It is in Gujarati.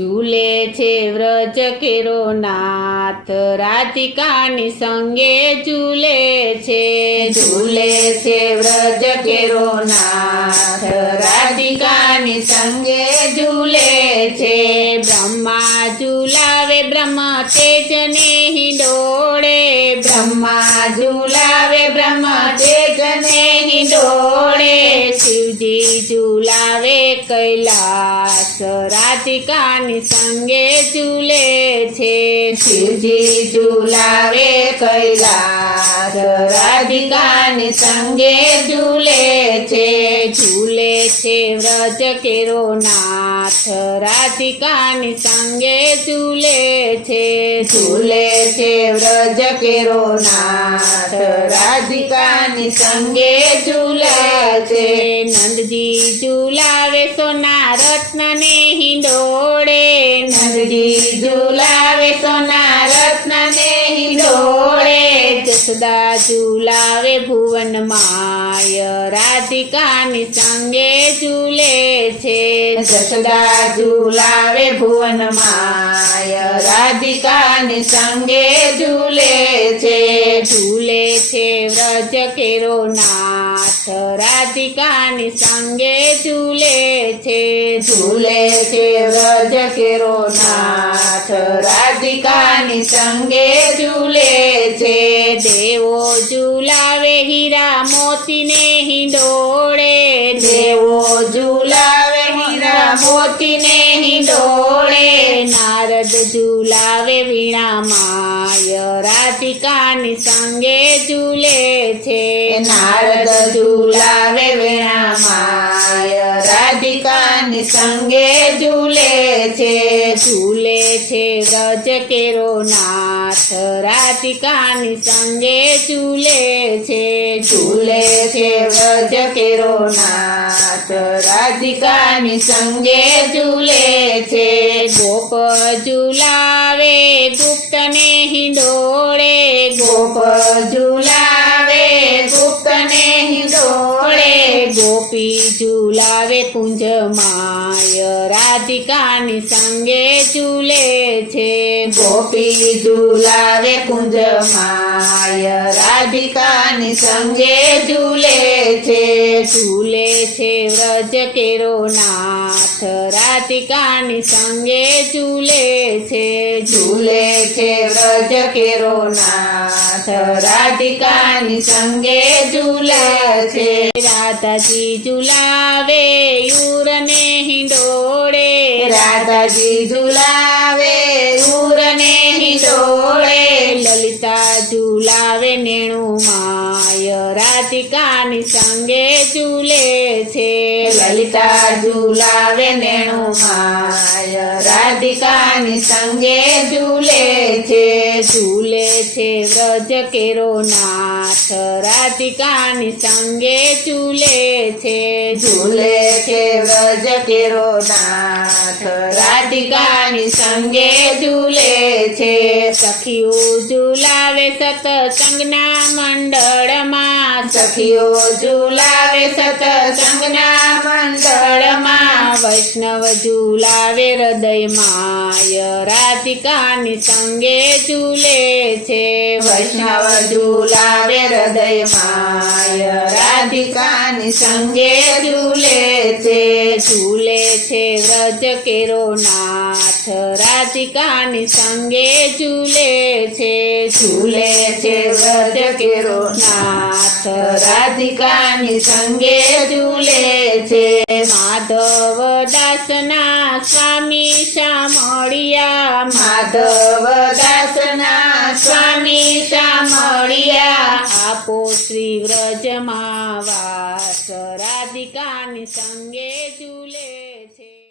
ઝૂલે છે વ્રજ કેરો નાથ, રાધિકાની સંગે ઝૂલે છે. ઝૂલે છે વ્રજ કેરો નાથ, રાધિકાની સંગે ઝૂલે છે. બ્રહ્મા ઝૂલાવે બ્રહ્મ તેજને હિંડોળે, બ્રહ્મા ઝૂલાવે બ્રહ્મ તેજને હિંડોળે. શિવજી ઝૂલાવે કૈલાસ, રાધિકાની સંગે ઝૂલે છે. શિવજી ઝૂલાવે કૈલાસ, રાધિકાની સંગે ઝૂલે છે. ઝૂલે છે વ્રજ કેરો નાથ, રાધિકાની સંગે ઝૂલે છે. ઝૂલે છે વ્રજ કેરો નાથ, રાધિકાની સંગે ઝૂલે છે. નંદજી ઝૂલાવે સોના રત્નને હિંડોળે, નંદજી ઝૂલાવે સોના રત્નને હિંડોળે. જસોદા ઝૂલાવે ભુવન માય, રાધિકાની સંગે ઝૂલે છે. જસોદા ઝૂલાવે ભુવન માય, રાધિકાની સંગે ઝૂલે છે. ઝૂલે છે વ્રજ કેરો નાથ, રાધિકાની સંગે ઝૂલે છે. ઝૂલે છે વ્રજ કેરો નાથ, રાધિકાની સંગે ઝૂલે છે. દેવો ઝૂલાવે હીરા મોતીને હિંડોળે, દેવો ઝૂલાવે હીરા મોતીને હિંડોળે. નારદ ઝૂલાવે વીણા માય, રાધિકાની સંગે ઝૂલે છે. નારદ ઝૂલાવે વીણા માય, રાધિકાની સંગે ઝૂલે છે. ઝૂલે છે વ્રજ કેરો નાથ, રાધિકાની સંગે ઝૂલે છે. ઝૂલે છે વ્રજ કેરો નાથ, રાધિકાની સંગે ઝૂલે છે. ગોપ ઝૂલાવે ગુપ્તને હિંડોળે, ગોપ ઝૂલાવે ગુપ્તને હિંડોળે. ગોપી ઝૂલાવે કુંજ માય, રાધિકાની સંગે ઝૂલે છે. ગોપી ઝૂલાવે કુંજ માય, રાધિકાની સંગે ઝૂલે છે. ઝૂલે છે વ્રજ કેરો નાથ, રાધિકાની સંગે ઝૂલે છે. ઝૂલે છે વ્રજ કેરો નાથ, રાધિકાની સંગે ઝૂલે છે. રાધાજી ઝૂલાવે યુરને હિંડોળે, રાધાજી ઝૂલાવે ઉરને હિંડોળે. લલિતા ઝૂલાવે નેણુ માય, રાધિકાની સંગે ઝૂલે છે. લલિતા ઝૂલાવે નેણુ માય, રાધિકાની સંગે ઝૂલે છે. ઝૂલે છે વ્રજ કેરો નાથ, રાધિકાની સંગે ઝૂલે છે. ઝૂલે છે વ્રજ કેરો નાથ, રાધિકાની સંગે ઝૂલે છે. સખીઓ ઝૂલાવે સતસંગના મંડળમાં, સખીઓ ઝૂલાવે સતસંગના મંડળમાં. વૈષ્ણવ ઝૂલાવે હૃદયમાય, રાધિકાની સંગે ઝૂલે છે. વૈષ્ણવ ઝૂલાવે હૃદયમાય, રાધિકાની સંગે ઝૂલે છે. ઝૂલે છે વ્રજ કેરો નાથ, રાધિકાની સંગે ઝૂલે છે. ઝૂલે છે વ્રજ કેરો નાથ, રાધિકાની સંગે ઝૂલે છે. માધવ દાસના સ્વામી શામળિયા, માધવ દાસના સ્વામી શામળિયા. આપો શ્રી વ્રજમાં વાસ, રાધિકાની સંગે ઝૂલે છે.